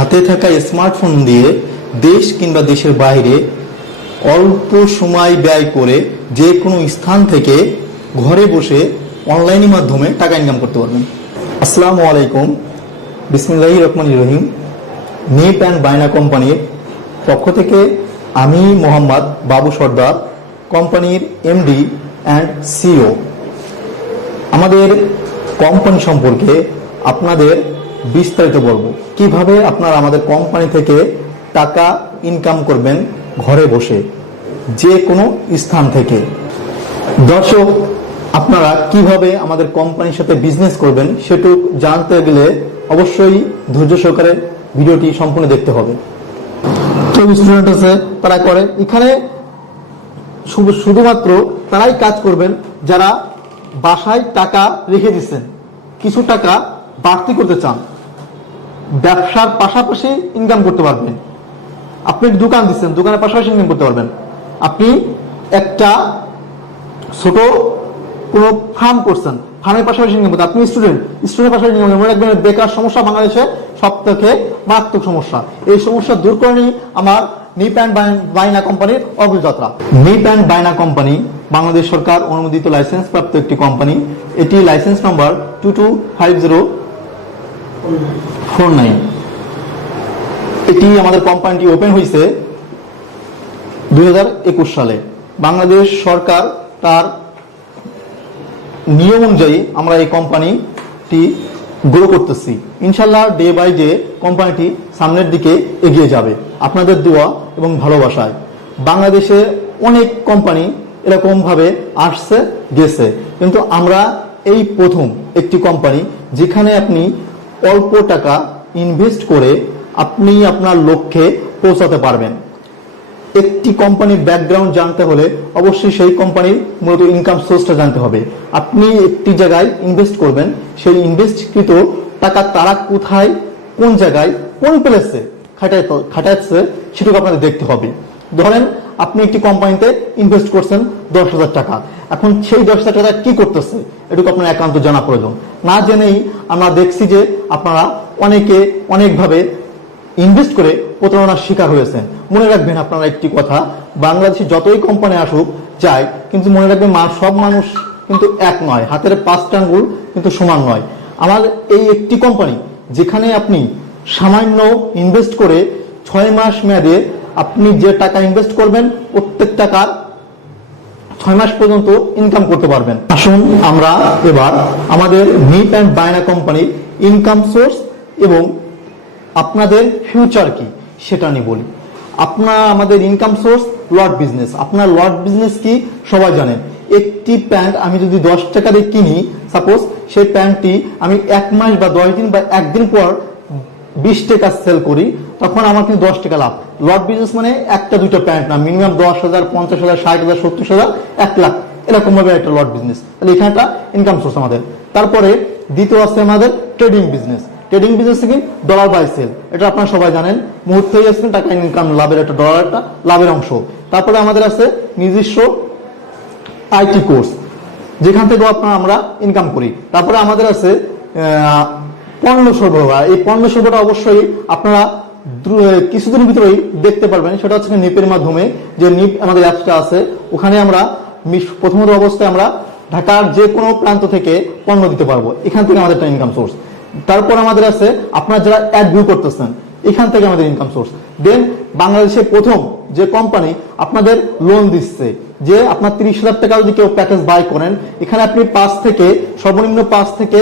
হাতে থাকা স্মার্টফোন দিয়ে দেশ কিংবা দেশের বাইরে অল্প সময় ব্যয় করে যে কোনো স্থান থেকে ঘরে বসে অনলাইনের মাধ্যমে টাকা ইনকাম করতে পারবেন। আসসালামু আলাইকুম, বিসমিল্লাহির রহমানির রহিম। নিপ অ্যান্ড বাইনা কোম্পানির পক্ষ থেকে আমি মোহাম্মদ বাবু সর্দার, কোম্পানির এমডি অ্যান্ড সিও। আমাদের কোম্পানি সম্পর্কে আপনাদের বিস্তারিত বলবো, কিভাবে আপনারা আমাদের কোম্পানি থেকে টাকা ইনকাম করবেন ঘরে বসে যে কোনো স্থান থেকে। দর্শক, আপনারা কিভাবে আমাদের কোম্পানির সাথে বিজনেস করবেন সেটুকু জানতে গেলে অবশ্যই ধৈর্য সহকারে ভিডিওটি সম্পূর্ণ দেখতে হবে। কেউ স্টুডেন্ট আছে, তারা করে এখানে শুধুমাত্র তারাই কাজ করবেন যারা বাসায় টাকা রেখে দিচ্ছেন, কিছু টাকা বাড়তি করতে চান, ব্যবসার পাশাপাশি ইনকাম করতে পারবেন। আপনি দোকান দিচ্ছেন, দোকানের পাশাপাশি ইনকাম করতে পারবেন। আপনি একটা ছোট কোনো ফার্ম করছেন, ফার্মের পাশাপাশি ইনকাম করতে। আপনি স্টুডেন্টের পাশাপাশি ইনকাম করতে। মনে রাখবেন, বেকার সমস্যা বাংলাদেশে সব থেকে মারাত্মক সমস্যা। এই সমস্যা দূর করে নিয়ে আমার নিপ অ্যান্ড বাইনা কোম্পানির অগ্রযাত্রা। নিপ অ্যান্ড বাইনা কোম্পানি বাংলাদেশ সরকার অনুমোদিত লাইসেন্স প্রাপ্ত একটি কোম্পানি। এটি লাইসেন্স নম্বর 225049। এটি আমাদের কোম্পানিটি ওপেন হয়েছে 2021 সালে। বাংলাদেশ সরকার তার নিয়ম অনুযায়ী আমরা এই কোম্পানিটি গ্রো করতেছি। ইনশাল্লাহ ডে বাই ডে কোম্পানিটি সামনের দিকে এগিয়ে যাবে আপনাদের দোয়া এবং ভালোবাসায়। বাংলাদেশে অনেক কোম্পানি এরকম ভাবে আসছে গেছে, কিন্তু আমরা এই প্রথম একটি কোম্পানি যেখানে আপনি অল্প টাকা ইনভেস্ট করে আপনি আপনার লক্ষ্যে পৌঁছাতে পারবেন। একটি কোম্পানির ব্যাকগ্রাউন্ড জানতে হলে অবশ্যই সেই কোম্পানির মূলত ইনকাম সোর্সটা জানতে হবে। আপনি একটি জায়গায় ইনভেস্ট করবেন, সেই ইনভেস্টকৃত টাকা তারা কোথায়, কোন জায়গায়, কোন প্লেসে খাটাচ্ছে সেটুকু আপনাদের দেখতে হবে। ধরেন আপনি একটি কোম্পানিতে ইনভেস্ট করছেন 10,000 টাকা, এখন সেই 10,000 টাকা কি করতেছে এটুকু আপনার একান্ত জানা প্রয়োজন। না জেনেই আমরা দেখছি যে আপনারা অনেকে অনেকভাবে ইনভেস্ট করে প্রতারণার শিকার হয়েছেন। মনে রাখবেন আপনারা একটি কথা, বাংলাদেশে যতই কোম্পানি আসুক যায়, কিন্তু মনে রাখবেন সব মানুষ কিন্তু এক নয়, হাতের 5টা আঙ্গুল কিন্তু সমান নয়। আমার এই একটি কোম্পানি যেখানে আপনি সামান্য ইনভেস্ট করে 6 মাস মেয়াদে আপনি যে টাকা ইনভেস্ট করবেন প্রত্যেক টাকার 6 মাস পর্যন্ত ইনকাম করতে পারবেন। আসুন আমরা এবার আমাদের নিপ অ্যান্ড বাইনা কোম্পানির ইনকাম সোর্স এবং আপনাদের ফিউচার কি সেটা নিয়ে বলি। আমাদের ইনকাম সোর্স লট বিজনেস। আপনার লট বিজনেস কি সবাই জানেন। একটি প্যান্ট আমি যদি 10 টাকা দিয়ে কিনি, সাপোজ সেই প্যান্টটি আমি 1 মাস বা 10 দিন বা 1 দিন পর 20 টাকা সেল করি, তখন আমার কিন্তু 10 টাকা লাভ। লট বিজনেস মানে একটা দুটো প্যান্ট না, মিনিমাম 10,000, 50,000, 60,000, 70,000, 1 লাখ এরকম ভাবে একটা লট বিজনেস। তাহলে এখানে একটা ইনকাম সোর্স আমাদের। তারপরে দ্বিতীয় আছে আমাদের ট্রেডিং বিজনেস। ট্রেডিং বিজনেস কি ডলার বাই সেল, এটা আপনারা সবাই জানেন। মুহূর্তেই আসবেন টাকা ইনকাম, লাভের একটা ডলার, একটা লাভের অংশ। তারপরে আমাদের আছে নিজস্ব আইটি কোর্স, যেখান থেকে আমরা ইনকাম করি। তারপরে আমাদের আছে পণ্য সরবরাহ। এই পণ্য সরবরাহ অবশ্যই আপনারা কিছুদিনের ভিতরেই দেখতে পারবেন। সেটা হচ্ছে নিপের মাধ্যমে, যে নিপ আমাদের অ্যাপসটা আছে, ওখানে আমরা প্রথমত অবস্থায় আমরা ঢাকার যে কোনো প্রান্ত থেকে পণ্য দিতে পারবো। এখান থেকে আমাদের একটা ইনকাম সোর্স। তারপর আমাদের আছে আপনারা যারা অ্যাড ভিউ করতেছেন, এখান থেকে আমাদের ইনকাম সোর্স। দেন বাংলাদেশে প্রথম যে কোম্পানি আপনাদের লোন দিচ্ছে, যে আপনার 30,000 টাকা যদি কেউ প্যাকেজ বাই করেন, এখানে আপনি সর্বনিম্ন 5 থেকে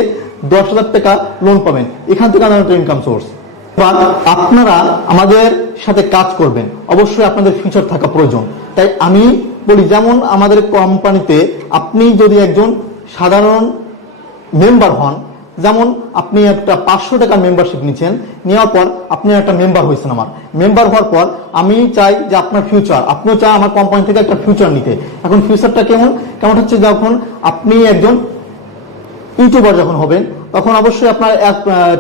10,000 টাকা লোন পাবেন। এখান থেকে আমাদের ইনকাম সোর্স। আপনারা আমাদের সাথে কাজ করবেন, অবশ্যই আপনাদের ফিউচার থাকা প্রয়োজন। তাই আমি বলি, যেমন আমাদের কোম্পানিতে আপনি যদি একজন সাধারণ মেম্বার হন, যেমন আপনি একটা 500 টাকার মেম্বারশিপ নিচ্ছেন, নেওয়ার পর আপনি একটা মেম্বার হয়েছেন। আমার মেম্বার হওয়ার পর আমি চাই যে আপনার ফিউচার, আপনিও চাই আমার কোম্পানি থেকে একটা ফিউচার নিতে। এখন ফিউচারটা কেমন হচ্ছে, যখন আপনি একজন ইউটিউবার যখন হবেন, তখন অবশ্যই আপনার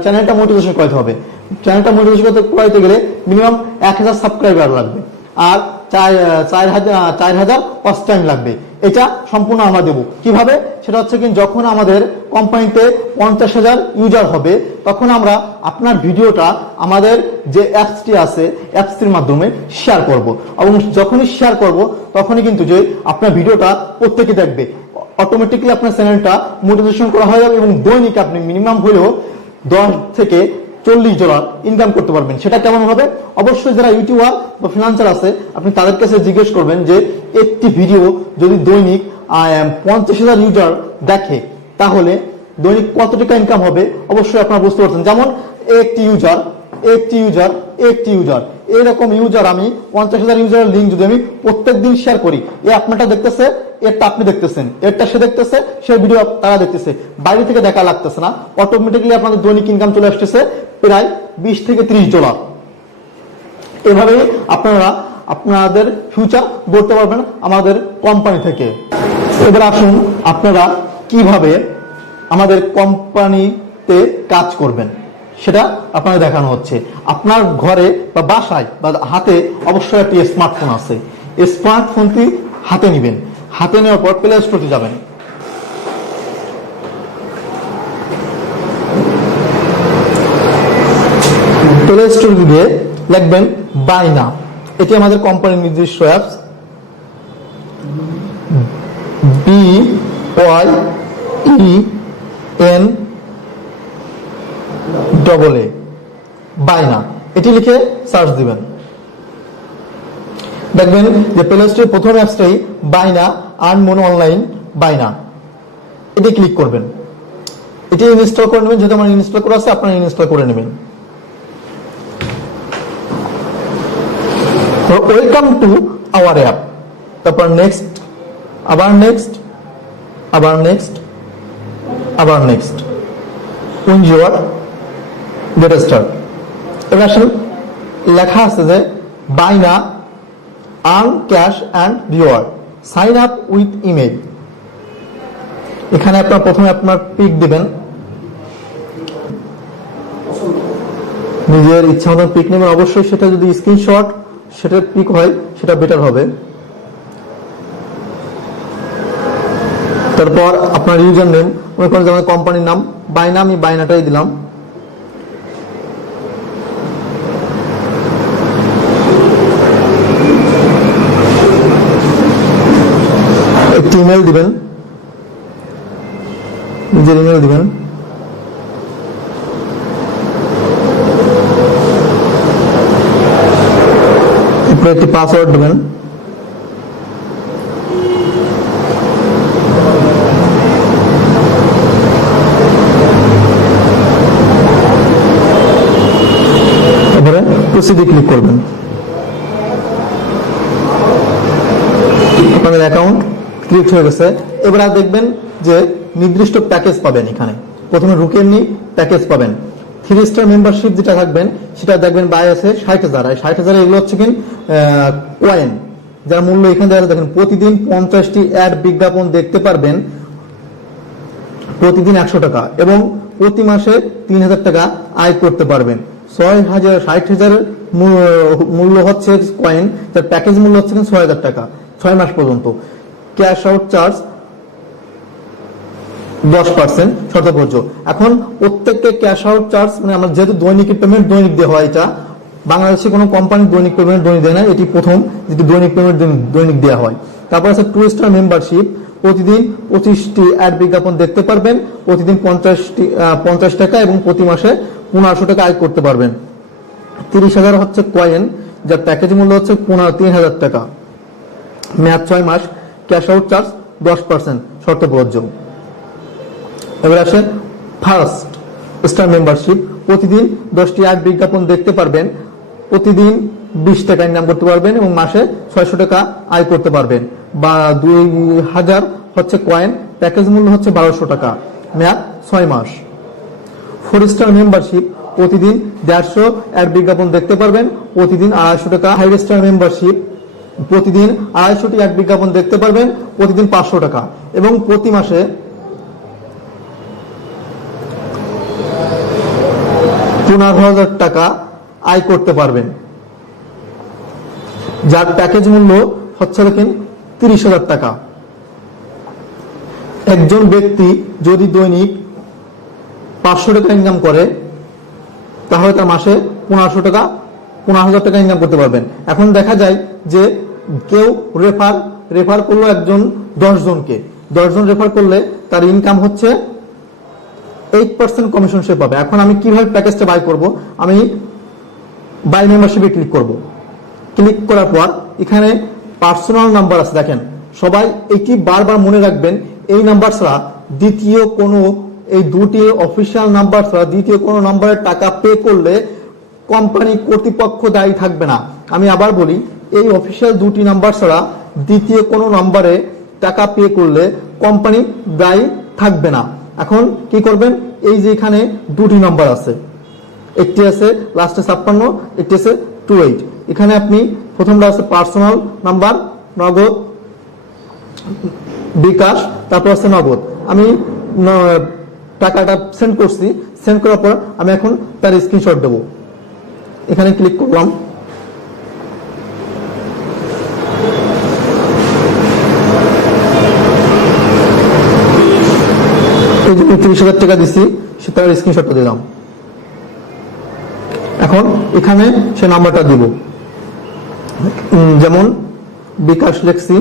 চ্যানেলটা মোটিভেশন করাতে হবে। চ্যানেলটা মোটিভেশন করাতে গেলে মিনিমাম 1000 সাবস্ক্রাইবার লাগবে, আর 4,000 ওয়াচ টাইম লাগবে। এটা সম্পূর্ণ আমরা দেব। কিভাবে? সেটা হচ্ছে কি, যখন আমাদের কোম্পানিতে 50,000 ইউজার হবে তখন আমরা আপনার ভিডিওটা আমাদের যে অ্যাপসটি আছে অ্যাপসটির মাধ্যমে শেয়ার করব, এবং যখনই শেয়ার করব তখনই কিন্তু যে আপনার ভিডিওটা প্রত্যেকে দেখবে, অটোমেটিক্যালি আপনার চ্যানেলটা মোটিভেশন করা হয়ে যাবে এবং দৈনিক আপনি মিনিমাম হলেও 10 থেকে $40 ইনকাম করতে পারবেন। সেটা কেমন হবে? অবশ্যই যারা ইউটিউবার বা ফ্রিল্যান্সার আছে আপনি তাদের কাছে জিজ্ঞেস করবেন যে একটি ভিডিও যদি দৈনিক 50,000 ইউজার দেখে তাহলে দৈনিক কত টাকা ইনকাম হবে। অবশ্যই আপনারা বুঝতে পারছেন, যেমন একটি ইউজার এরকম ইউজার আমি 50,000 ইউজারের লিঙ্ক যদি আমি প্রত্যেকদিন শেয়ার করি, আপনারটা দেখতেছে, এরটা আপনি দেখতেছেন, এরটা সে দেখতেছে, সে ভিডিও তারা দেখতেছে, বাইরে থেকে দেখা লাগতেছে না, অটোমেটিক্যালি আপনাদের দৈনিক ইনকাম চলে আসতেছে প্রায় $20 থেকে $30। এভাবেই আপনারা আপনাদের ফিউচার গড়তে পারবেন আমাদের কোম্পানি থেকে। এবার আসুন আপনারা কিভাবে আমাদের কোম্পানিতে কাজ করবেন সেটা আপনাদের দেখানো হচ্ছে। আপনার ঘরে বা বাসায় বা হাতে অবশ্যই একটি স্মার্টফোন আছে, স্মার্টফোনটি হাতে নেবেন, হাতে নেওয়ার পর প্লে স্টোরে যাবেন, প্লে স্টোর গিয়ে লিখবেন বাইনা, এটি আমাদের কোম্পানির নিজস্ব অ্যাপস, BYENAA, বাইনা, এটি লিখে সার্চ দিবেন। দেখবেন যে প্লে স্টোরের প্রথম অ্যাপসটাই বাইনা, আর্ন মনি অনলাইন বাইনা, এটি ক্লিক করবেন, এটি ইনস্টল করে নেবেন, যেহেতু আমার ইনস্টল করা আছে আপনারা ইনস্টল করে নেবেন। ওয়েলকাম টু আওয়ার অ্যাপ, তারপর নেক্সট, আবার নেক্সট, আবার নেক্সট, আবার next, win your get start. এবার আসলে লেখা আছে যে বাইনা earn cash and reward, sign up with email. এখানে আপনার প্রথমে আপনার পিক দিবেন, নিজের ইচ্ছা মতো পিক নেবেন, অবশ্যই সেটা যদি স্ক্রিনশট সেটার পিক হয় সেটা বেটার হবে। তারপর আপনার ইউজার নেম, মনে করেন যেমন কোম্পানির নাম বাইনা, আমি বাইনাটাই দিলাম। একটি ইমেল দিবেন, নিজের ইমেল দিবেন, একটি পাসওয়ার্ড দিবেন, তারপরে প্রসিডে ক্লিক করবেন। আপনাদের অ্যাকাউন্ট ক্রিয়েট হয়ে গেছে। এবার দেখবেন যে নির্দিষ্ট প্যাকেজ পাবেন, এখানে প্রথমে রুকেননি প্যাকেজ পাবেন, 3 স্টার মেম্বারশিপ যেটা থাকবেন সেটা দেখবেন বাই আছে 60,000, 60,000 এগুলো হচ্ছে কি কয়েন, যার মূল্য এখানে দেখেন প্রতিদিন 50টি অ্যাড বিজ্ঞাপন দেখতে পারবেন, প্রতিদিন 100 টাকা, এবং প্রতি মাসে 3,000 টাকা আয় করতে পারবেন। 60,000 মূল্য হচ্ছে কয়েন, যার প্যাকেজ মূল্য হচ্ছে 6,000 টাকা 6 মাস পর্যন্ত। Cash out charge 10% শর্তপ্রযোজ্য। এখন প্রত্যেককে ক্যাশ আউট চার্জ মানে আমরা যেহেতু দৈনিক পেমেন্ট দৈনিক দেওয়া হয়, এটা বাংলাদেশে কোনো কোম্পানি দৈনিক পেমেন্ট দৈনিক দেয় না, এটি প্রথম যেটি দৈনিক পেমেন্ট দৈনিক দেওয়া হয়। তারপর আছে 2 স্টার মেম্বারশিপ, প্রতিদিন 25টি অ্যাড বিজ্ঞাপন দেখতে পারবেন, প্রতিদিন 50 টাকা এবং প্রতি মাসে 1500 টাকা আয় করতে পারবেন। 30,000 হচ্ছে কয়েন, যার প্যাকেজ মূল্য হচ্ছে 3,000 টাকা, মেয়াদ 6 মাস, ক্যাশ আউট চার্জ 10% শর্তপ্রযোজ্য। এবার আসে ফার্স্ট স্টার মেম্বারশিপ, প্রতিদিন 10টি অ্যাড বিজ্ঞাপন দেখতে পারবেন, প্রতিদিন 20 টাকা ইনকাম করতে পারবেন এবং মাসে 600 টাকা আয় করতে পারবেন, বা 2,000 হচ্ছে কয়েন, প্যাকেজ মূল্য হচ্ছে 1200 টাকা, মেয়াদ 6 মাস। 4 স্টার মেম্বারশিপ, প্রতিদিন 150 অ্যাড বিজ্ঞাপন দেখতে পারবেন, প্রতিদিন 250 টাকা। 5 স্টার মেম্বারশিপ, প্রতিদিন 250টি অ্যাড বিজ্ঞাপন দেখতে পারবেন, প্রতিদিন 500 টাকা এবং প্রতি মাসে 15,000 টাকা আয় করতে পারবেন, যার প্যাকেজ মূল্য হচ্ছে দেখেন 30,000 টাকা, একজন ব্যক্তি যদি দৈনিক 500 টাকা ইনকাম করে তাহলে তার মাসে 15,000 টাকা ইনকাম করতে পারবেন। এখন দেখা যায় যে কেউ রেফার করলো একজন 10 জনকে, 10 জন রেফার করলে তার ইনকাম হচ্ছে 8% কমিশন সে পাবে। এখন আমি কিভাবে প্যাকেজটা বাই করব? আমি বাই মেম্বারশিপে ক্লিক করব। ক্লিক করার পর এখানে পার্সোনাল নাম্বার আছে, দেখেন সবাই এটি বারবার মনে রাখবেন, এই নাম্বার ছাড়া দ্বিতীয় কোনো, এই দুটি অফিসিয়াল নাম্বার ছাড়া দ্বিতীয় কোনো নাম্বারে টাকা পে করলে কোম্পানি কর্তৃপক্ষ দায়ী থাকবে না। আমি আবার বলি, এই অফিসিয়াল দুটি নাম্বার ছাড়া দ্বিতীয় কোনো নাম্বারে টাকা পে করলে কোম্পানি দায়ী থাকবে না। এখন কি করবেন? এই যে এখানে দুটি নাম্বার আছে, একটি আছে লাস্টে 56, একটি আছে 28। এখানে আপনি প্রথমটা আছে পার্সোনাল নাম্বার, নগদ, বিকাশ, তারপর আছে নগদ। আমি টাকাটা সেন্ড করছি, সেন্ড করার পর আমি এখন তার স্ক্রিনশট দেবো। এখানে ক্লিক করলাম, এই যে 30,000 টাকা দিছি, সে তার স্ক্রিনশটটা দিলাম। এখন এখানে সে নাম্বারটা দিব, যেমন বিকাশ লেখছি,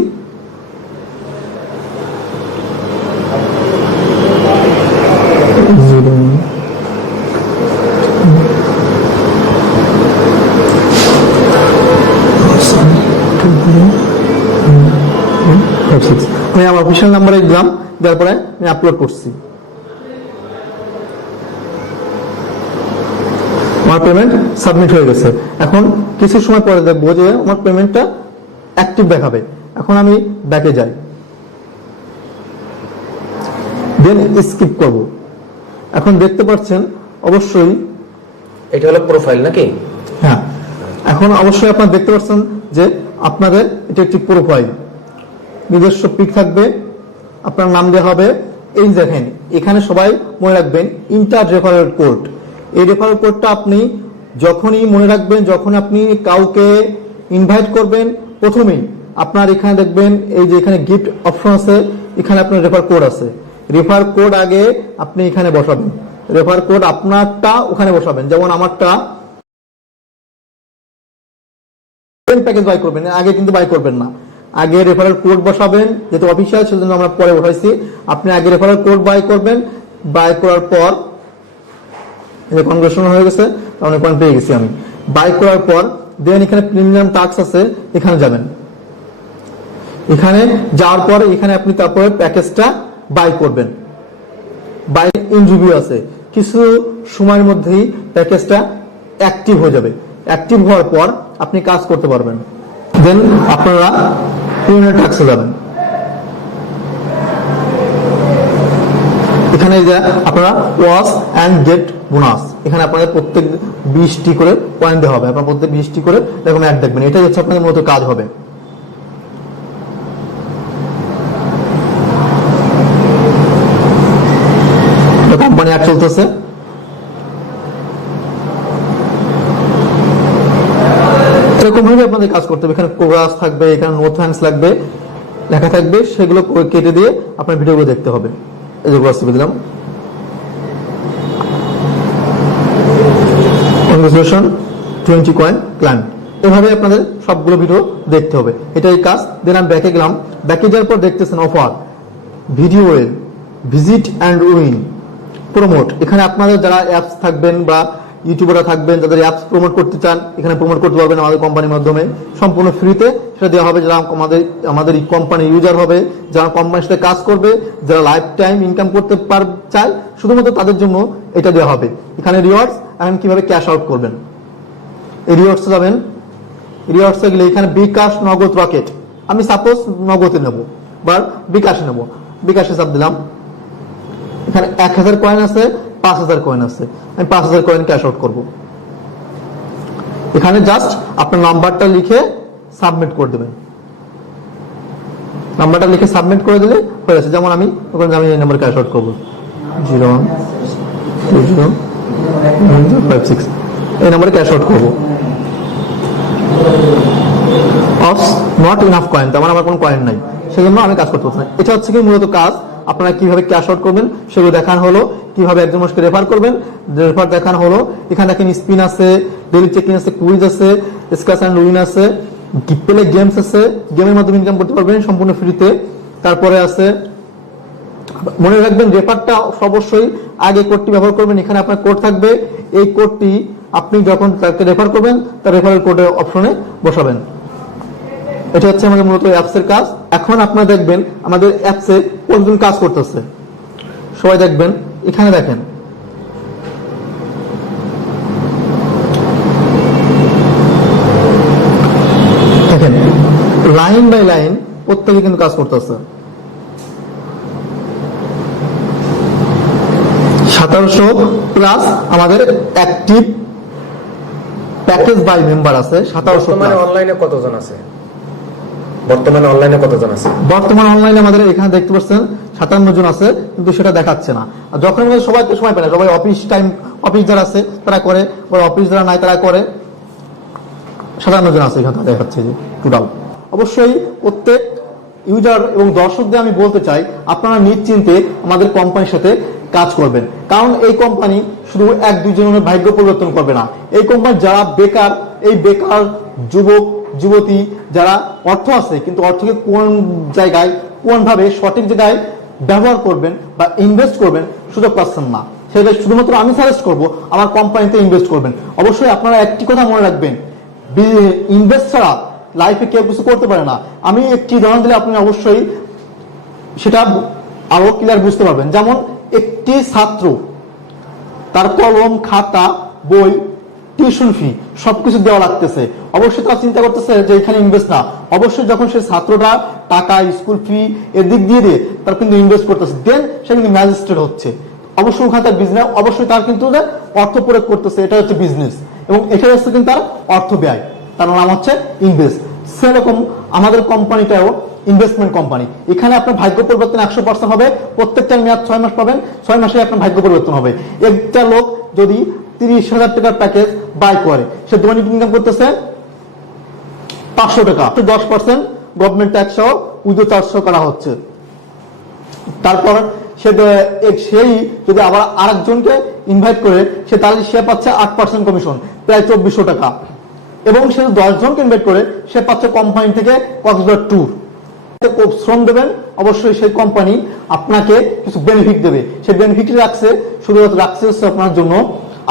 আমি আমার অফিসিয়াল নাম্বারে দিলাম, দেওয়ার পরে আমি আপলোড করছি। আমার পেমেন্ট সাবমিট হয়ে গেছে। এখন কিছু সময় পরে দেখবো যে আমার পেমেন্টটা অ্যাক্টিভ দেখাবে। এখন আমি ব্যাকে যাই, দেন স্কিপ করব। এখন দেখতে পাচ্ছেন অবশ্যই এটা হলো প্রোফাইল নাকি? হ্যাঁ, এখন অবশ্যই আপনারা দেখতে পাচ্ছেন যে আপনাদের এটা একটি প্রোফাইল, নিজস্ব পিক থাকবে, আপনার নাম দেওয়া হবে। এই দেখেন এখানে সবাই মনে রাখবেন ইন্টার রেফারেল কোড। এই রেফারেল কোডটা আপনি যখনই মনে রাখবেন, যখন আপনি কাউকে ইনভাইট করবেন, প্রথমেই আপনার এখানে দেখবেন এই যে এখানে গিফট অপশন আছে, এখানে আপনার রেফার কোড আছে। রেফার কোড আগে আপনি এখানে বসাবেন, রেফার কোড আপনারটা ওখানে বসাবেন। যেমন আমারটা প্যাকেজ বাই করবেন, আগে কিন্তু বাই করবেন না, আগে রেফারেল কোড বসাবেন, যেহেতু অফিসিয়াল সেজন্য আমরা পরে বসাইছি। আপনি আগে রেফারেল কোড বাই করবেন, বাই করার পর কনভার্সন হয়ে গেছে, অনেক পয়েন্ট পেয়ে গেছি আমি। বাই করার পর দেন এখানে প্রিমিয়াম টাস্ক আছে, এখানে যাবেন। এখানে যাওয়ার পর এখানে আপনি তারপরে প্যাকেজটা বাই করবেন। বাই ইন রিভিউ আছে, কিছু সময়ের মধ্যেই প্যাকেজটা অ্যাক্টিভ হয়ে যাবে। অ্যাক্টিভ হওয়ার পর আপনি কাজ করতে পারবেন। দেন আপনারা প্রিমিয়াম টাস্কে যাবেন। এখানে যে আপনারা ওয়াচ অ্যান্ড গেট বোনাস, এখানে আপনাদের প্রত্যেক 20টি করে পয়েন্ট দেওয়া হবে। আপনার প্রত্যেক 20টি করে এরকম অ্যাড দেখবেন, এটাই হচ্ছে আপনাদের মূলত কাজ হবে। কোম্পানি অ্যাড চলতেছে, এরকম ভাবে আপনাদের কাজ করতে হবে। এখানে কোরাস থাকবে, এখানে নো থ্যাঙ্কস লাগবে, লেখা থাকবে, সেগুলো কেটে দিয়ে আপনার ভিডিওগুলো দেখতে হবে। এই যে কোরাস দিলাম, কংগ্রেচুলেশন 20 কয়েন ক্লায়েন্ট। এভাবে আপনাদের সবগুলো ভিডিও দেখতে হবে, এটাই কাজ। দেন আমি ব্যাকে গেলাম, ব্যাকে যাওয়ার পর দেখতেছেন offer, video well, visit and win, promote. এখানে আপনাদের যারা অ্যাপস থাকবেন বা ইউটিউবাররা থাকবেন, যাদের অ্যাপস প্রমোট করতে চান, এখানে প্রমোট করতে পারবেন আমাদের কোম্পানির মাধ্যমে, সম্পূর্ণ ফ্রিতে সেটা দেওয়া হবে। যারা আমাদের এই কোম্পানির ইউজার হবে, যারা কোম্পানির সাথে কাজ করবে, যারা লাইফ টাইম ইনকাম করতে চায়, শুধুমাত্র তাদের জন্য এটা দেওয়া হবে। এখানে রিওয়ার্ডস, এখন কিভাবে ক্যাশ আউট করবেন। এই রিওয়ার্ডসে যাবেন, রিওয়ার্ডসে গেলে এখানে বিকাশ, নগদ, রকেট। আমি সাপোজ নগদে নেব বা বিকাশে নেব, বিকাশে চাপ দিলাম। এখানে 1000 কয়েন আছে, 5000 কয়েন আছে, আমি 5000 কয়েন ক্যাশ আউট করব। এখানে জাস্ট আপনার নাম্বারটা লিখে সাবমিট করে দেবেন। নাম্বারটা লিখে সাবমিট করে দিলে হয়ে গেছে। যেমন আমি এই নাম্বার ক্যাশ আউট করবো, 01209056, এই নাম্বারে ক্যাশ আউট করবো। নট ইনাফ কয়েন, তার মানে আমার কোনো কয়েন নাই, সেজন্য আমি কাজ করতে পারছি না। এটা হচ্ছে কি মূলত কাজ। আপনারা কিভাবে ক্যাশ আউট করবেন সেগুলো দেখানো হলো, কিভাবে একজন মানুষকে রেফার করবেন রেফার দেখানো হলো। এখানে দেখেন স্পিন আছে, ডেইলি চেকিং আছে, কুইজ আছে, স্ক্র্যাচ অ্যান্ড উইন আছে, প্লে গেমস আছে, গেমের মাধ্যমে ইনকাম করতে পারবেন সম্পূর্ণ ফ্রিতে। তারপরে আছে, মনে রাখবেন রেফারটা অবশ্যই আগে কোডটি ব্যবহার করবেন। এখানে আপনার কোড থাকবে, এই কোডটি আপনি যখন তাকে রেফার করবেন তার রেফারেল কোডের অপশনে বসাবেন। এটা হচ্ছে আমাদের মূলত অ্যাপসের কাজ। এখন আপনারা দেখবেন আমাদের অ্যাপসে কতজন কাজ করতেছে, সবাই দেখবেন। এখানে দেখেন দেখেন লাইন বাই লাইন প্রত্যেকে কিন্তু কাজ করতেছে। 1700 প্লাস আমাদের অ্যাক্টিভ প্যাকেজ বাই মেম্বার আছে 1700 বর্তমানে অনলাইনে কতজন আছে? বর্তমানে অনলাইনে আমাদের এখানে দেখতে পাচ্ছেন 57 জন আছে, কিন্তু সেটা দেখাচ্ছে না। আর যখন আমাদের সবাই তো সময় পায় না, সবাই অফিস টাইম, অফিস যারা আছে তারা করে, বা অফিস যারা নাই তারা করে। 57 জন আছে এখানে দেখাচ্ছে যে টোটাল। অবশ্যই প্রত্যেক ইউজার এবং দর্শকদের আমি বলতে চাই, আপনারা নিশ্চিন্তে আমাদের কোম্পানির সাথে কাজ করবেন, কারণ এই কোম্পানি শুধু এক দুইজনের ভাগ্য পরিবর্তন করবে না। এই কোম্পানি যারা বেকার, এই বেকার যুবক যুবতী যারা অর্থ আছে কিন্তু অর্থকে কোন জায়গায় কোন ভাবে সঠিক জায়গায় ব্যবহার করবেন বা ইনভেস্ট করবেন সুযোগ পাচ্ছেন না, সেটা শুধুমাত্র আমি সাজেস্ট করব আমার কোম্পানিতে ইনভেস্ট করবেন। অবশ্যই আপনারা একটি কথা মনে রাখবেন, ইনভেস্ট ছাড়া লাইফে কেউ কিছু করতে পারে না। আমি একটি উদাহরণ দিলে আপনি অবশ্যই সেটা আরো ক্লিয়ার বুঝতে পারবেন। যেমন একটি ছাত্র তার কলম, খাতা, বই, টিউশন ফি সবকিছু দেওয়া লাগতেছে, অবশ্যই তারা চিন্তা করতেছে যে এখানে ইনভেস্ট না। অবশ্যই যখন সে ছাত্রটা টাকা, স্কুল ফি এদিক দিয়ে তার কিন্তু ইনভেস্ট করতেছে, দেন সে কিন্তু ম্যাজিস্ট্রেট হচ্ছে। অবশ্যই ওখানে তার বিজনেস, অবশ্যই তার কিন্তু অর্থ প্রয়োগ করতেছে, এটা হচ্ছে বিজনেস, এবং এটা হচ্ছে কিন্তু তার অর্থ ব্যয়, তার নাম হচ্ছে ইনভেস্ট। সেরকম আমাদের কোম্পানিটাও ইনভেস্টমেন্ট কোম্পানি। এখানে আপনার ভাগ্য পরিবর্তন 100% হবে। প্রত্যেকটা মেয়াদ 6 মাস পাবেন, 6 মাসে আপনার ভাগ্য পরিবর্তন হবে। একটা লোক যদি 30,000 টাকার প্যাকেজ বাই করে, সে দৈনিক ইনকাম করতেছে 500 টাকা, 10% গভর্নমেন্ট ট্যাক্স সহ উইথ চার্জ করা হচ্ছে। তারপর সেই যদি আবার আরেকজনকে ইনভাইট করে, তাহলে সে পাচ্ছে 8% কমিশন, প্রায় 2400 টাকা। এবং সে 10 জনকে ইনভাইট করে, সে পাচ্ছে কোম্পানি থেকে কক্সবাজার ট্যুর। শ্রম দেবেন, অবশ্যই সেই কোম্পানি আপনাকে কিছু বেনিফিট দেবে। সেই বেনিফিট রাখছে শুধুমাত্র হচ্ছে আপনার জন্য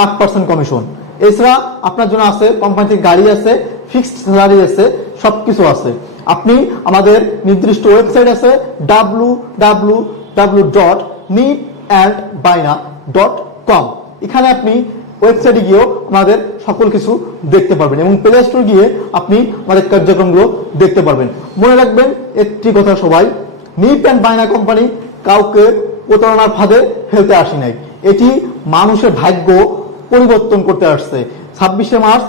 8% কমিশন। এছাড়া আপনার জন্য আছে কোম্পানি থেকে গাড়ি আছে, ফিক্সড স্যালারি আছে, সবকিছু আছে। আপনি আমাদের নির্দিষ্ট ওয়েবসাইট আছে www.neetandbaina.com। এখানে আপনি ওয়েবসাইটে গিয়েও আমাদের সকল কিছু দেখতে পারবেন, এবং প্লে স্টোর গিয়ে আপনি আমাদের কার্যক্রমগুলো দেখতে পারবেন। মনে রাখবেন একটি কথা সবাই, নিট অ্যান্ড বাইনা কোম্পানি কাউকে প্রতারণার ফাঁদে ফেলতে আসি নাই, এটি মানুষের ভাগ্য পরিবর্তন করতে আসছে। 26শে মার্চ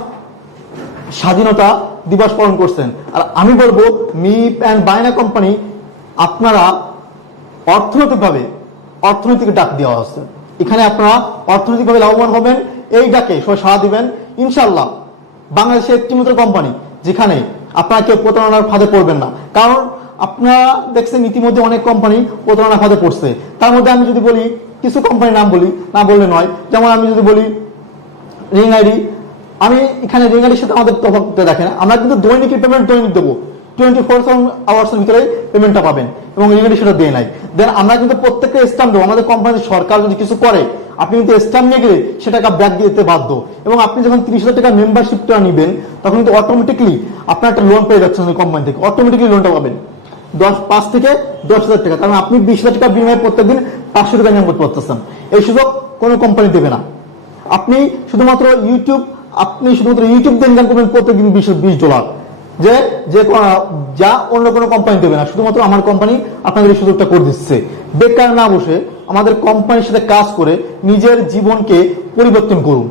স্বাধীনতা দিবস পালন করছেন, আর আমি বলবো নিট অ্যান্ড বাইনা কোম্পানি আপনারা অর্থনৈতিক ডাক দেওয়া হচ্ছে। এখানে আপনারা অর্থনৈতিকভাবে লাভবান হবেন, এই ডাকে সবাই সাড়া দিবেন ইনশাল্লাহ। বাংলাদেশে একটি মাত্র কোম্পানি যেখানে আপনারা কেউ প্রতারণার ফাঁদে পড়বেন না, কারণ আপনারা দেখছেন ইতিমধ্যে অনেক কোম্পানি প্রতারণার ফাঁদে পড়ছে। তার মধ্যে আমি যদি বলি কিছু কোম্পানির নাম বলি, না বললে নয়। যেমন আমি যদি বলি রিং আইডি, আমি এখানে রিং আইডির সাথে আমাদের তফাৎ দেখেন, আমরা কিন্তু দৈনিক পেমেন্ট দৈনিক দেবো, 24 আওয়ার্সের ভিতরে পেমেন্টটা পাবেন, এবং রিং আইডি সেটা দিয়ে নাই। দেন আমরা কিন্তু প্রত্যেকটা স্ট্যাম্প দেবো। আমাদের কোম্পানির সরকার যদি কিছু করে, আপনি কিন্তু স্ট্যাম্প নিয়ে গেলে সে টাকা ব্যাক দিতে বাধ্য, এবং আপনি যখন 30,000 টাকা মেম্বারশিপটা নেবেন, তখন কিন্তু অটোমেটিকলি আপনার একটা লোন পেয়ে যাচ্ছেন কোম্পানি থেকে, অটোমেটিকলি লোনটা পাবেন 5 থেকে 10,000 টাকা। কারণ আপনি 20,000 টাকা বিনিময়ে প্রত্যেকদিন 500 টাকা ইনকাম করতে পারতেছেন। এই সুযোগ কোনো কোম্পানি দেবে না। আপনি শুধুমাত্র ইউটিউব দিয়ে ইনকাম করবেন প্রত্যেকদিন $20, যা অন্য কোনো কোম্পানি দেবে না। শুধুমাত্র আমার কোম্পানি আপনাদের এই সুযোগটা করে দিচ্ছে। বেকার না বসে আমাদের কোম্পানির সাথে কাজ করে নিজের জীবনকে পরিবর্তন করুন,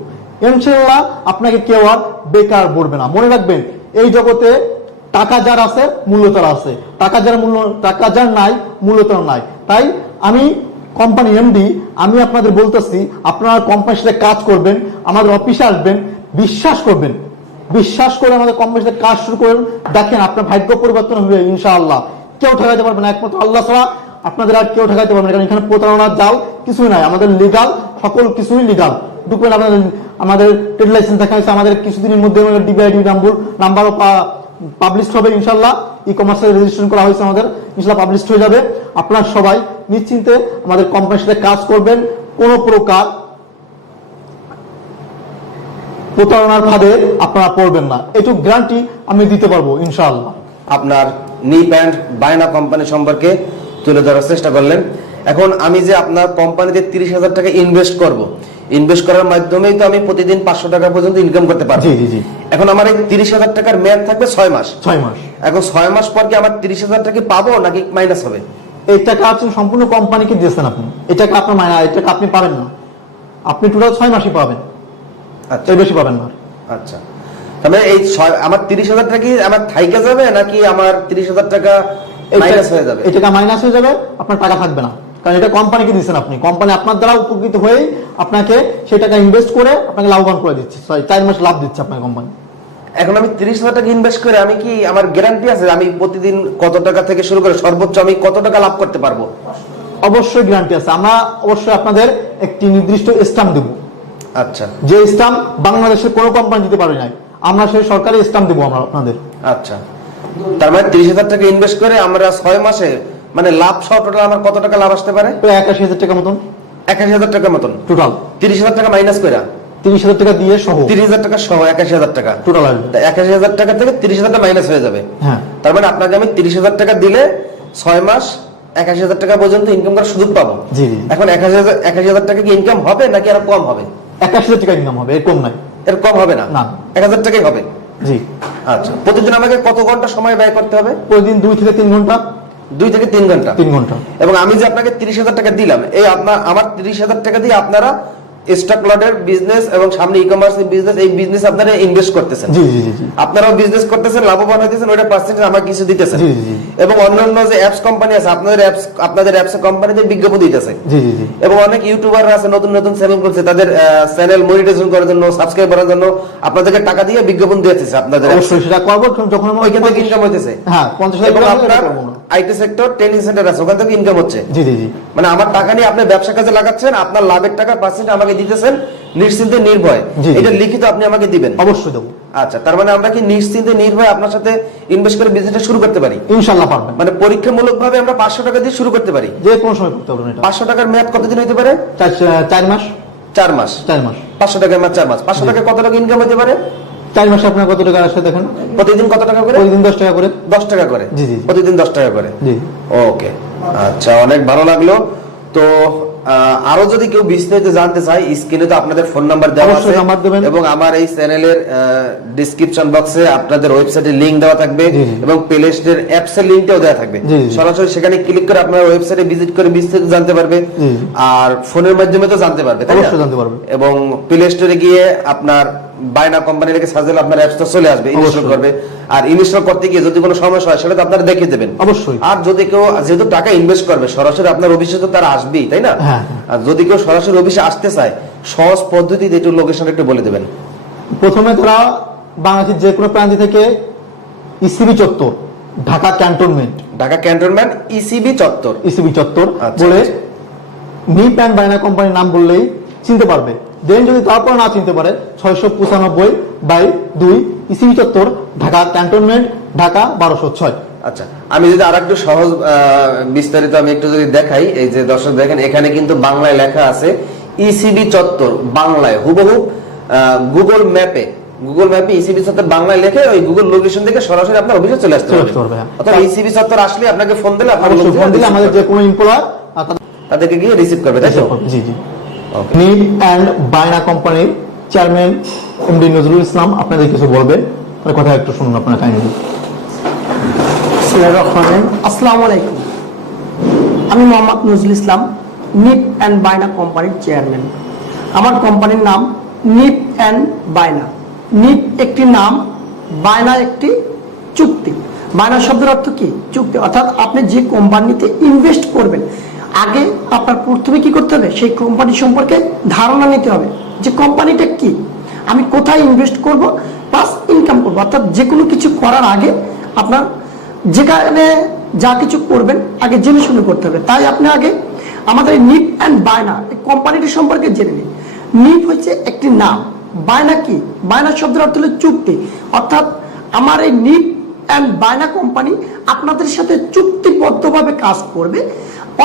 ইনশাআল্লাহ আপনাকে কেউ আর বেকার বলবে না। মনে রাখবেন, এই জগতে টাকা যার আছে মূল্য তার আছে, টাকা যার নাই মূল্য তার নাই। তাই আমি কোম্পানি এমডি, আমি আপনাদের বলতেছি, আপনারা কোম্পানির সাথে কাজ করবেন, আমাদের অফিসে আসবেন, বিশ্বাস করে আমাদের কোম্পানির সাথে কাজ শুরু করুন। দেখেন আপনার ভাগ্য পরিবর্তন হবে ইনশাআল্লাহ। কেউ ঠকাতে পারবে না, একমাত্র আল্লাহ ছাড়া আপনাদের আর কেউ ঠকাইতে পারবেন না, কারণ এখানে প্রতারণার জাল কিছুই নাই, আমাদের লিগাল, সকল কিছুই লিগাল। ঢুকবেন, আপনাদের আমাদের ট্রেড লাইসেন্স দেখা যাচ্ছে, আমাদের কিছুদিনের মধ্যে ডিবিআইডি নাম্বারও পাবলিশ হবে ইনশাল্লাহ। ই কমার্সের রেজিস্ট্রেশন করা হয়েছে আমাদের, ইনশাল্লাহ পাবলিশ হয়ে যাবে। আপনারা সবাই নিশ্চিন্তে আমাদের কোম্পানির সাথে কাজ করবেন, কোনো প্রকার প্রতারণার ফাঁদে আপনারা পড়বেন না, এটুকু গ্যারান্টি আমি দিতে পারবো ইনশাআল্লাহ। আপনার নিপ অ্যান্ড বায়না কোম্পানি সম্পর্কে তুলে ধরার চেষ্টা করলেন। এখন আমি যে আপনার কোম্পানিতে 30,000 টাকা ইনভেস্ট করব, ইনভেস্ট করার মাধ্যমেই তো আমি প্রতিদিন 500 টাকা পর্যন্ত ইনকাম করতে পারবো। জি জি জি। এখন আমার এই 30,000 টাকার মেয়াদ থাকবে 6 মাস। 6 মাস। এখন 6 মাস পর কি আমার 30,000 টাকা পাবো নাকি মাইনাস হবে? এই টাকা সম্পূর্ণ কোম্পানিকে দিয়েছেন আপনি, এই টাকা আপনার মাইনা, এই টাকা আপনি পাবেন না, আপনি টোটাল 6 মাসই পাবেন, আচ্ছা, এর বেশি পাবেন না। আচ্ছা, তাহলে এই আমার 30,000 টাকা কি আমার থাইকা যাবে নাকি আমার 30,000 টাকা মাইনাস হয়ে যাবে? এই টাকা মাইনাস হয়ে যাবে, আপনার টাকা থাকবে না, কারণ এটা কোম্পানিকে দিচ্ছেন আপনি, কোম্পানি আপনার দ্বারা উপকৃত হয়েই আপনাকে সেই টাকা ইনভেস্ট করে আপনাকে লাভবান করে দিচ্ছে, 4 মাস লাভ দিচ্ছে আপনার কোম্পানি। এখন আমি 30,000 টাকা ইনভেস্ট করে আমি কি, আমার গ্যারান্টি আছে আমি প্রতিদিন কত টাকা থেকে শুরু করে সর্বোচ্চ আমি কত টাকা লাভ করতে পারবো? অবশ্যই গ্যারান্টি আছে, আমরা অবশ্যই আপনাদের একটি নির্দিষ্ট স্ট্যাম্প দেব। আচ্ছা, যে স্ট্যাম্প বাংলাদেশের কোনো কোম্পানি দিতে পারে নাই, আমরা সেই সরকারি স্ট্যাম্প দেবো আমরা আপনাদের। আচ্ছা, তার মানে 30,000 টাকা ইনভেস্ট করে আমরা 6 মাসে মানে লাভ সহ টোটাল আমার কত টাকা লাভ আসতে পারে? প্রায় 81,000 টাকা মতন 81,000 টাকা মতন টোটাল। 30,000 টাকা মাইনাস করে 30,000 টাকা দিয়ে সহ 30,000 টাকা সহ 81,000 টাকা টোটাল আসবে। 81,000 টাকা থেকে 30,000 টাকা মাইনাস হয়ে যাবে। হ্যাঁ, তার মানে আপনাকে আমি 30,000 টাকা দিলে 6 মাস 81,000 টাকা পর্যন্ত ইনকাম করার সুযোগ পাবো। জি জি। এখন 81,000 টাকা কি ইনকাম হবে নাকি আরো কম হবে? 81,000 টাকা ইনকাম হবে, এর কম নাই। এর কম হবে না? না। 1,000 টাকাই হবে। জি। আচ্ছা, প্রতিদিন আমাকে কত ঘন্টা সময় ব্যয় করতে হবে? প্রতিদিন 2 থেকে 3 ঘন্টা। 2 থেকে 3 ঘন্টা। 3 ঘন্টা। এবং আমি যে আপনাকে 30,000 টাকা দিলাম, এই আমার 30,000 টাকা দিয়ে আপনারা স্টক লটের বিজনেস এবং সামনে ই কমার্স বিজনেস, এই বিজনেস আপনারা ইনভেস্ট করতেছেন। জি জি জি। আপনারাও বিজনেস করতেছেন, লাভবান হইতেছেন, ওটা পার্সেন্টেজ আমাকে কিছু দিতেছেন। জি জি। এবং অন্যান্য যে অ্যাপস কোম্পানি আছে, আপনাদের অ্যাপস কোম্পানিতে বিজ্ঞাপন দিতেছে। জি জি জি। এবং অনেক ইউটিউবাররা আছে নতুন নতুন চ্যানেল করছে, তাদের চ্যানেল মনিটাইজেশন করার জন্য, সাবস্ক্রাইব করার জন্য আপনাদেরকে টাকা দিয়ে বিজ্ঞাপন দিতেছে আপনাদের। অবশ্যই সেটা করব, যখন আমরা ওইখান থেকে ইনকাম হইতেছে। হ্যাঁ, 50,000 এবং টাকা আপনার করব না। আইটি সেক্টর, ট্রেনিং সেন্টার আছে, ওখান থেকে ইনকাম হচ্ছে। জি জি জি। মানে আমার টাকা নিয়ে আপনি ব্যবসা কাজে লাগাচ্ছেন, আপনার লাভের টাকা পার্সেন্ট আমাকে দিতেছেন নিশ্চিন্তে নির্ভয়। জি, জি। এটা লিখিত আপনি আমাকে দিবেন? অবশ্যই দেবো। আচ্ছা, তার মানে আমরা কি নিশ্চিন্তে নির্ভয় আপনার সাথে ইনভেস্ট করে বিজনেসটা শুরু করতে পারি? ইনশাআল্লাহ পারবেন। মানে পরীক্ষামূলক ভাবে আমরা 500 টাকা দিয়ে শুরু করতে পারি? যে কোনো সময় করতে পারবেন এটা। 500 টাকার মেয়াদ কতদিন হতে পারে? 4 মাস। 4 মাস। 4 মাস। 500 টাকার মেয়াদ 4 মাস। 500 টাকা কত টাকা ইনকাম হতে পারে? 4 মাসে আপনার কত টাকা আসে দেখেন। প্রতিদিন কত টাকা করে? প্রতিদিন 10 টাকা করে। 10 টাকা করে। জি জি। প্রতিদিন 10 টাকা করে। জি। ওকে, আচ্ছা, অনেক ভালো লাগলো। তো আরো যদি কেউ বিস্তারিত জানতে চায়, স্ক্রিনে তো আপনাদের ফোন নাম্বার দেওয়া আছে, অবশ্যই নাম্বার দেবেন। এবং আমার এই চ্যানেলের ডেসক্রিপশন বক্সে আপনাদের ওয়েবসাইটের লিংক দেওয়া থাকবে, জি, জি। এবং প্লে স্টোরের অ্যাপস এর লিংকটাও দেওয়া থাকবে। জি, জি। সরাসরি সেখানে ক্লিক করে আপনার ওয়েবসাইটে ভিজিট করে বিস্তারিত জানতে পারবে। জি। আর ফোনের মাধ্যমে তো জানতে পারবে, তাই না? অবশ্যই জানতে পারবে। এবং প্লে স্টোরে গিয়ে আপনার বায়না কোম্পানি লিখে সার্চ দিলে আপনার অ্যাপসটা চলে আসবে, ইনস্টল অবশ্যই। করবে। আর ইনস্টল করতে গিয়ে যদি কোনো সমস্যা হয় সেটা তো আপনারা দেখিয়ে দেবেন। অবশ্যই। আর যদি কেউ যেহেতু টাকা ইনভেস্ট করবে, সরাসরি আপনার অফিসে তো তারা আসবেই, তাই না? হ্যাঁ। আর যদি কেউ সরাসরি অফিসে আসতে চায়, সহজ পদ্ধতিতে একটু লোকেশন একটু বলে দেবেন। প্রথমে তারা বাংলাদেশের যে কোনো প্রান্ত থেকে ইসিবি চত্বর, Dhaka cantonment, Dhaka cantonment ECB চত্বর, ইসিবি চত্বর আচ্ছা, বলে আচ্ছা। নিপ অ্যান্ড বায়না কোম্পানির নাম বললেই চিনতে পারবে। দেন যদি তারপর না চিনতে পারে, 695/2 ইসিবি চত্বর, ঢাকা ক্যান্টনমেন্ট, ঢাকা 1206। আচ্ছা, আমি যদি আরেকটু সহজ বিস্তারিত আমি একটু যদি দেখাই, এই যে দর্শক দেখেন এখানে কিন্তু বাংলায় লেখা আছে ইসিবি চত্বর, বাংলায় হুবহু গুগল ম্যাপে ইসিবি চত্বর বাংলায় লেখে ওই গুগল লোকেশন থেকে সরাসরি আপনার অফিসে চলে আসতে পারবে। অথবা ইসিবি চত্বর আসলে আপনাকে ফোন দিলে আপনার ফোন দিলে আমাদের যে কোনো এমপ্লয়ার তাদেরকে গিয়ে রিসিভ করবে, তাই তো? জি জি। নিপ অ্যান্ড বায়না কোম্পানির চেয়ারম্যান এমডি নজরুল ইসলাম আপনাদের কিছু বলবে, তার কথা একটু শুনুন আপনারা কাইন্ডলি। আসসালামু আলাইকুম, আমি মোহাম্মদ নজরুল ইসলাম, নিপ অ্যান্ড বায়না কোম্পানির চেয়ারম্যান। আমার কোম্পানির নাম নিপ অ্যান্ড বায়না। নিপ একটি নাম, বায়না একটি চুক্তি। বায়না শব্দের অর্থ কি? চুক্তি। অর্থাৎ আপনি যে কোম্পানিতে ইনভেস্ট করবেন, আগে আপনার প্রথমে কি করতে হবে? সেই কোম্পানি সম্পর্কে ধারণা নিতে হবে যে কোম্পানিটা কি, আমি কোথায় ইনভেস্ট করব, প্লাস ইনকাম করবো। অর্থাৎ যে কোনো কিছু করার আগে আপনার যেখানে যা কিছু করবেন আগে জেনে শুনে করতে হবে। তাই আপনি আগে আমাদের নিপ অ্যান্ড বায়না এই কোম্পানিটি সম্পর্কে জেনে নিন। নিপ হচ্ছে একটি নাম, বায়না কি? বায়না শব্দের অর্থ হলো চুক্তি। অর্থাৎ আমার এই নিপ অ্যান্ড বায়না কোম্পানি আপনাদের সাথে চুক্তিবদ্ধভাবে কাজ করবে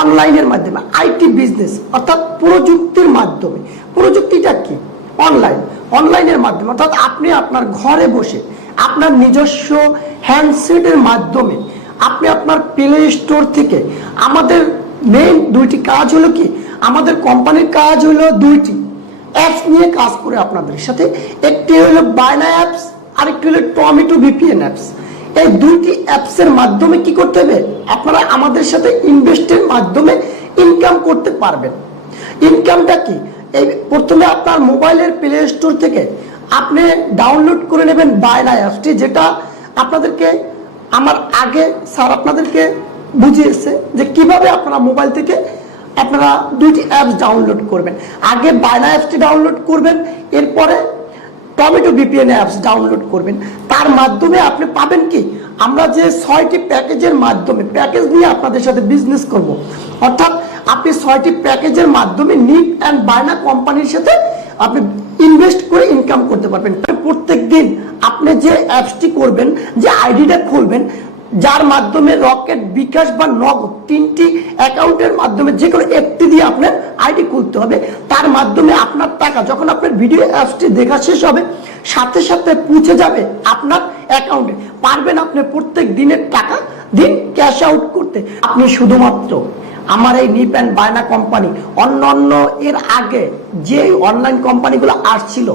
অনলাইনের মাধ্যমে, আইটি বিজনেস অর্থাৎ প্রযুক্তির মাধ্যমে। প্রযুক্তিটা কি? অনলাইনের মাধ্যমে, অর্থাৎ আপনি আপনার ঘরে বসে আপনার নিজস্ব হ্যান্ডসেটের মাধ্যমে আপনি আপনার প্লে স্টোর থেকে আমাদের মেইন দুইটি কাজ হলো কি, আমাদের কোম্পানির কাজ হলো দুইটি অ্যাপস নিয়ে কাজ করে আপনাদের সাথে। একটি হলো বায়না অ্যাপস, আরেকটি হলো টমেটো ভিপিএন অ্যাপস। এই দুইটি অ্যাপসের মাধ্যমে কি করতে হবে, আপনারা আমাদের সাথে ইনভেস্টের মাধ্যমে ইনকাম করতে পারবেন। ইনকামটা কি? এই প্রথমে আপনার মোবাইলের প্লে স্টোর থেকে আপনি ডাউনলোড করে নেবেন বায়না অ্যাপসটি, যেটা আপনাদেরকে আমার আগে স্যার আপনাদেরকে বুঝিয়েছে যে কিভাবে আপনারা মোবাইল থেকে আপনারা দুইটি অ্যাপস ডাউনলোড করবেন। আগে বায়না অ্যাপসটি ডাউনলোড করবেন, এরপরে টমেটো ভিপিএন অ্যাপস ডাউনলোড করবেন। তার মাধ্যমে আপনি পাবেন কি, আমরা যে 6টি প্যাকেজের মাধ্যমে প্যাকেজ নিয়ে আপনাদের সাথে বিজনেস করব। অর্থাৎ আপনি 6টি প্যাকেজের মাধ্যমে নিপ অ্যান্ড বায়না কোম্পানির সাথে আপনি ইনভেস্ট করে ইনকাম করতে পারবেন। প্রত্যেক দিন আপনি যে অ্যাপসটি করবেন, যে আইডিটা খুলবেন, যার মাধ্যমে রকেট, বিকাশ বা নগদ 3টি অ্যাকাউন্টের মাধ্যমে যে কোনো একটি দিয়ে আপনার আইডি খুলতে হবে। তার মাধ্যমে আপনার টাকা যখন আপনার ভিডিও অ্যাপসটি দেখা শেষ হবে সাথে সাথে পৌঁছে যাবে আপনার অ্যাকাউন্টে। পারবেন আপনি প্রত্যেক দিনের টাকা দিন ক্যাশ আউট করতে। আপনি শুধুমাত্র আমার এই নিপ অ্যান্ড বায়না কোম্পানি, অন্য এর আগে যে অনলাইন কোম্পানিগুলো আসছিল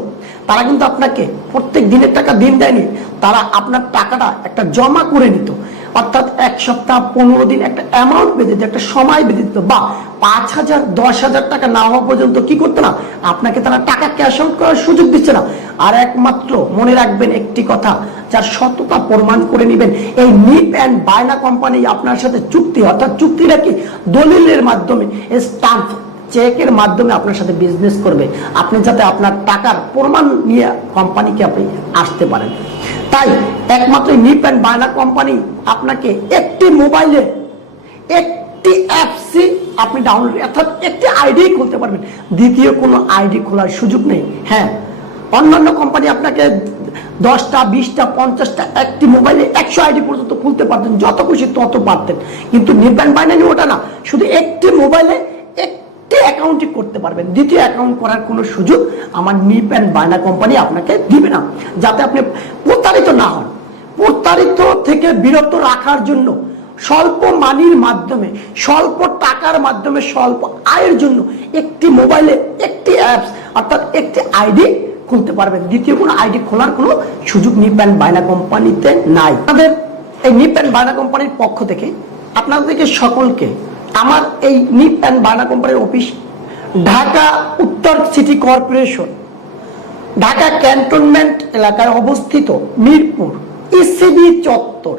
তারা কিন্তু আপনাকে প্রত্যেক দিনের টাকা দিন দেয়নি, তারা আপনার টাকাটা একটা জমা করে নিত। অর্থাৎ 1 সপ্তাহ 15 দিন একটা অ্যামাউন্ট বেঁধে দিত, একটা সময় বেঁধে দিত, বা 5,000 10,000 টাকা না হওয়া পর্যন্ত কি করতো না, আপনাকে তারা টাকা ক্যাশ আউট করার সুযোগ দিচ্ছে না। আর একমাত্র মনে রাখবেন একটি কথা, যার সততা প্রমাণ করে নেবেন, এই নিপ অ্যান্ড বায়না কোম্পানি আপনার সাথে চুক্তি, অর্থাৎ চুক্তিটা কি, দলিলের মাধ্যমে, স্টাম্প চেকের মাধ্যমে আপনার সাথে বিজনেস করবে, আপনি যাতে আপনার টাকার প্রমাণ নিয়ে কোম্পানিকে আপনি আসতে পারেন। তাই একমাত্র নিপ অ্যান্ড বায়না কোম্পানি আপনাকে একটি মোবাইলে একটি অ্যাপসই আপনি ডাউনলোড, অর্থাৎ একটি আইডি খুলতে পারবেন, দ্বিতীয় কোনো আইডি খোলার সুযোগ নেই। হ্যাঁ, অন্যান্য কোম্পানি আপনাকে 10টা 20টা 50টা একটি মোবাইলে 100 আইডি পর্যন্ত খুলতে পারতেন, যত খুশি তত পারতেন। কিন্তু নিপ অ্যান্ড বায়না নিয়ে ওটা না, শুধু একটি মোবাইলে একটি অ্যাকাউন্টই করতে পারবেন, দ্বিতীয় অ্যাকাউন্ট করার কোনো সুযোগ আমার নিপ অ্যান্ড বায়না কোম্পানি আপনাকে দিবে না। যাতে আপনি প্রতারিত না হন, প্রতারিত থেকে বিরত রাখার জন্য স্বল্প মানির মাধ্যমে, স্বল্প টাকার মাধ্যমে, স্বল্প আয়ের জন্য একটি মোবাইলে একটি অ্যাপস অর্থাৎ একটি আইডি খুলতে পারবেন, দ্বিতীয় কোনো আইডি খোলার কোনো সুযোগ নিপ অ্যান্ড বায়না কোম্পানিতে নাই। আমাদের এই নিপ অ্যান্ড বায়না কোম্পানির পক্ষ থেকে আপনাদেরকে সকলকে আমার এই নিপ অ্যান্ড বায়না কোম্পানির অফিস ঢাকা উত্তর সিটি কর্পোরেশন, ঢাকা ক্যান্টনমেন্ট এলাকায় অবস্থিত মিরপুর ইসিবি চত্বর,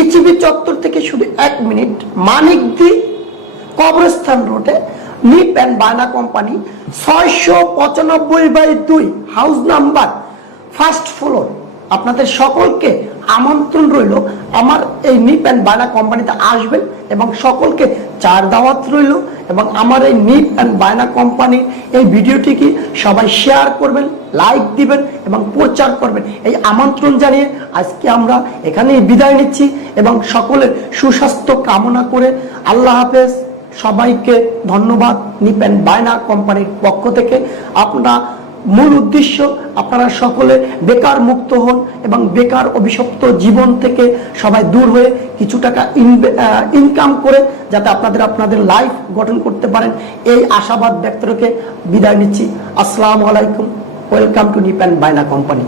ইসিবি চত্বর থেকে শুধু 1 মিনিট মানিকদি কবরস্থান রোডে নিপ অ্যান্ড বায়না company 695/2 house number, first floor. আপনাদের সকলকে আমন্ত্রণ রইল আমার এই নিপ অ্যান্ড বায়না কোম্পানিতে আসবেন, এবং সকলকে চার দাওয়াত রইল। এবং আমার এই নিপ অ্যান্ড বায়না কোম্পানির এই ভিডিওটিকে সবাই শেয়ার করবেন, লাইক দিবেন এবং প্রচার করবেন, এই আমন্ত্রণ জানিয়ে আজকে আমরা এখানেই বিদায় নিচ্ছি এবং সকলের সুস্বাস্থ্য কামনা করে আল্লাহ হাফেজ। সবাইকে ধন্যবাদ। নিপ অ্যান্ড বায়না কোম্পানির পক্ষ থেকে আপনারা মূল উদ্দেশ্য আপনারা সকলে বেকার মুক্ত হন এবং বেকার অভিশপ্ত জীবন থেকে সবাই দূর হয়ে কিছু টাকা ইনকাম করে যাতে আপনাদের লাইফ গঠন করতে পারেন, এই আশাবাদ ব্যক্ত রেখে বিদায় নিচ্ছি। আসসালামু আলাইকুম। ওয়েলকাম টু নিপ অ্যান্ড বায়না কোম্পানি।